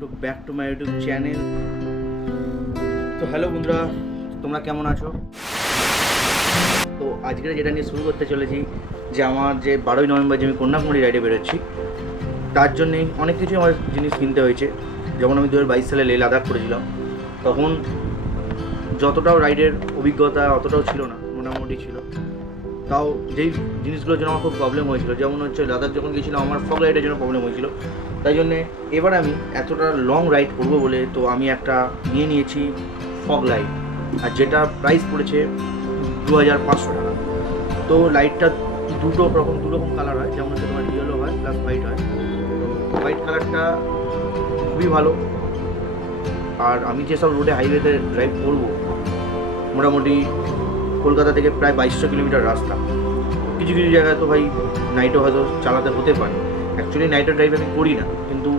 To back to my YouTube channel. তো hello বন্ধুরা, তোমরা কেমন আছো? তো আজকে যেটা নিয়ে শুরু করতে চলেছি যে আমার যে 12ই নভেম্বর যে আমি কন্যাকুমারী রাইডে বেরোচ্ছি, তার জন্যে অনেক কিছু আমার জিনিস কিনতে হয়েছে। যেমন আমি 2022 সালে লে লাদাখ করেছিলাম, তখন যতটাও রাইডের অভিজ্ঞতা অতটাও ছিল না, মোটামুটি ছিল। তাও যেই জিনিসগুলোর জন্য আমার খুব প্রবলেম হয়েছিল, যেমন হচ্ছে লাদাখ যখন গিয়েছিলাম আমার ফগ রাইডের জন্য প্রবলেম হয়েছিল। তাই জন্যে এবার আমি এতটা লং রাইড করবো বলে তো আমি একটা নিয়ে নিয়েছি ফগ লাইট, আর যেটা প্রাইস পড়েছে 2500 টাকা। তো লাইটটা দু রকম কালার হয়, যেমন হচ্ছে তোমার ইয়েলো হয় প্লাস হোয়াইট হয়। তো হোয়াইট কালারটা খুবই ভালো। আর আমি যেসব রোডে হাইওয়েতে ড্রাইভ করবো, মোটামুটি কলকাতা থেকে প্রায় 2200 কিলোমিটার রাস্তা, কিছু কিছু জায়গায় তো ভাই নাইটও হয়তো চালাতে হতে পারে। অ্যাকচুয়ালি নাইটের ড্রাইভ আমি করি না, কিন্তু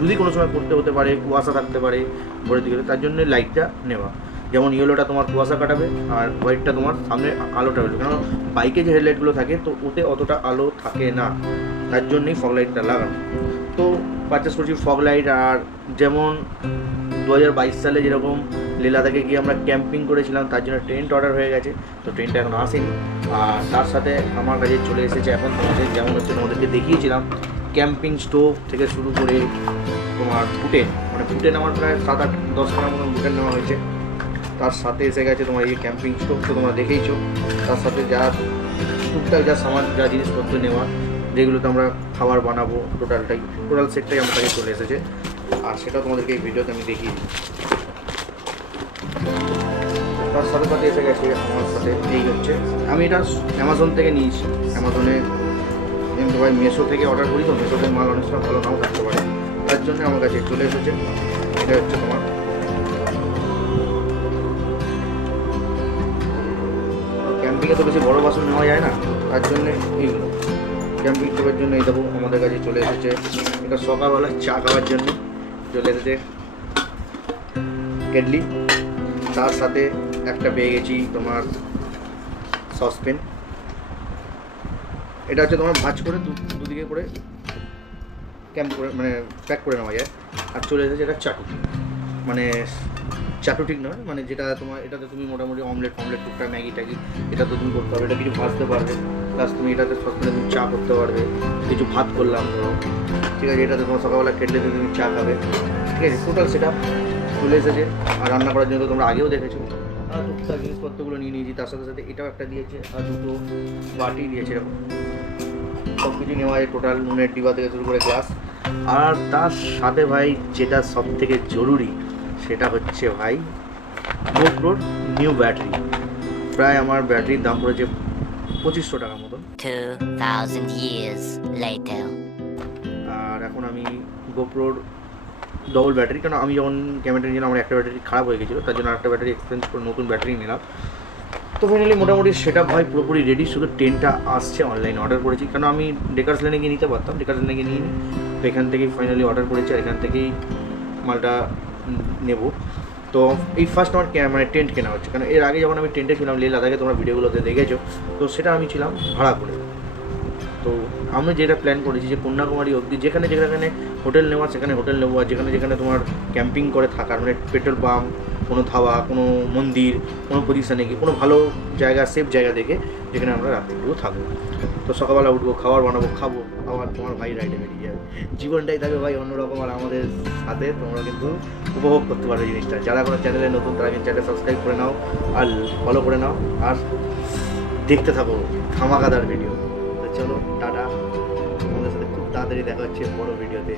যদি কোনো সময় করতে হতে পারে, কুয়াশা থাকতে পারে ভোরের দিকে, তার জন্য লাইটটা নেওয়া। যেমন ইয়েলোটা তোমার কুয়াশা কাটাবে আর হোয়াইটটা তোমার সামনে আলোটা বেরোবে, কারণ বাইকে যে হেডলাইটগুলো থাকে তো ওতে অতটা আলো থাকে না, তার জন্যই ফগ লাইটটা লাগানো। তো পারচেস করছি ফগ লাইট। আর যেমন 2022 সালে যেরকম লে লাদাখে গিয়ে আমরা ক্যাম্পিং করেছিলাম, তার জন্য টেন্ট অর্ডার হয়ে গেছে, তো টেন্টটা এখন আসেনি। আর তার সাথে আমার কাছে চলে এসেছে এখন তোমাদের, যেমন হচ্ছে তোমাদেরকে দেখিয়েছিলাম ক্যাম্পিং স্টোভ থেকে শুরু করে তোমার বুটেন, মানে বুটেন আমার প্রায় 7-8-10 খানার মতন বুটেন নেওয়া হয়েছে। তার সাথে এসে গেছে তোমার এই ক্যাম্পিং স্টোভ, তো তোমরা দেখেইছো। তার সাথে যা টুকটাক যা সামান, যা জিনিসপত্র নেওয়া, যেগুলোতে আমরা খাবার বানাবো, টোটাল সেটটাই আমার কাছে চলে এসেছে। আর সেটা তোমাদেরকে এই ভিডিওতে আমি দেখিয়ে দিই। তার সাথে সাথে এসে গেছে আমার সাথে এই হচ্ছে, আমি এটা অ্যামাজন থেকে নিয়েছি। অ্যামাজনে কিন্তু ভাই মেশো থেকে অর্ডার করি, তো মেশোতে মাল অনেক সময় ভালো নাও থাকতে পারে, তার জন্য আমার কাছে চলে এসেছে। এটা হচ্ছে তোমার ক্যাম্পিংয়ে তো বেশি বড় বাসন নেওয়া যায় না, তার জন্যে এইগুলো ক্যাম্পিং স্টোভের জন্য এই দেবো আমাদের কাছে চলে এসেছে। এটা সকালবেলা চা খাওয়ার জন্য চলে এসেছে কেটলি। তার সাথে একটা পেয়ে গেছি তোমার সসপেন। এটা হচ্ছে তোমার ভাঁজ করে দুদিকে করে ক্যাম্প করে মানে প্যাক করে নেওয়া যায়। আর চলে এসেছে এটা চাটু, মানে চাটু ঠিক নয়, মানে যেটা তোমার এটাতে তুমি মোটামুটি অমলেট টুকটা ম্যাগি ট্যাগি এটা তো তুমি করতে পারবে, এটা কিছু ভাজতে পারবে, প্লাস তুমি এটাতে সসপেনে তুমি চা করতে পারবে। কিছু ভাত করলাম ধরো, ঠিক আছে, এটাতে তোমার সকালবেলা কেটলে তুমি চা খাবে, ঠিক আছে। টোটাল সেটা চলে এসেছে। আর রান্না করার জন্য তোমরা আগেও দেখেছো। আর টুকটাক জিনিসপত্রগুলো নিয়ে নিয়েছি। তার সাথে সাথে এটাও একটা দিয়েছে, আর দুটো বাটি দিয়েছে, এরকম সব কিছু নেওয়া হয়। টোটাল নুনের ডিবা থেকে শুরু করে গ্লাস। আর তার সাথে ভাই যেটা সব থেকে জরুরি সেটা হচ্ছে ভাই গোপ্রোর নিউ ব্যাটারি। প্রায় আমার ব্যাটারির দাম পড়েছে 2500 টাকার মতন। 2000 years later. আর এখন আমি গোপ্রোর ডবল ব্যাটারি, কারণ আমি যখন ক্যামেরা নিয়েছিলাম আমার একটা ব্যাটারি খারাপ হয়ে গেছিলো, তার জন্য একটা ব্যাটারি এক্সচেঞ্জ করে নতুন ব্যাটারি নিলাম। তো ফাইনালি মোটামুটি সেটা ভাই পুরোপুরি রেডি, শুধু টেনটা আসছে, অনলাইনে অর্ডার করেছি, কারণ আমি ডেকার্স লেনে গিয়ে নিতে পারতাম, ডেকার্স লেনে গিয়ে নিয়ে নিই। তো এখান থেকেই ফাইনালি অর্ডার করেছি, আর এখান থেকেই মালটা নেব। তো এই ফার্স্ট আমার মানে টেন্ট কেনা হচ্ছে, কারণ এর আগে যখন আমি টেন্টে ছিলাম লে লাদাখে, তোমরা ভিডিওগুলোতে দেখেছো, তো সেটা আমি ছিলাম ভাড়া করে। তো আমি যেটা প্ল্যান করেছি যে কন্যাকুমারী অবধি যেখানে যেখানে হোটেল নেওয়া সেখানে হোটেল নেবো, আর যেখানে যেখানে তোমার ক্যাম্পিং করে থাকার, মানে পেট্রোল পাম্প, কোনো ধাবা, কোনো মন্দির, কোনো পজিশানে গিয়ে কোনো ভালো জায়গা, সেফ জায়গা দেখে যেখানে আমরা রাত্রিগুলো থাকবো। তো সকালবেলা উঠবো, খাবার বানাবো, খাবো, আবার তোমার ভাই রাইডে বেরিয়ে যাবে। জীবনটাই থাকবে ভাই অন্যরকম, আর আমাদের সাথে তোমরা কিন্তু উপভোগ করতে পারবে জিনিসটা। যারা কোনো চ্যানেলে নতুন তারা কিন্তু চ্যানেল সাবস্ক্রাইব করে নাও আর ফলো করে নাও, আর দেখতে থাকো ধামাকাদার ভিডিও। চলো টাটা, তোমাদের সাথে খুব তাড়াতাড়ি দেখা হচ্ছে বড় ভিডিওতে।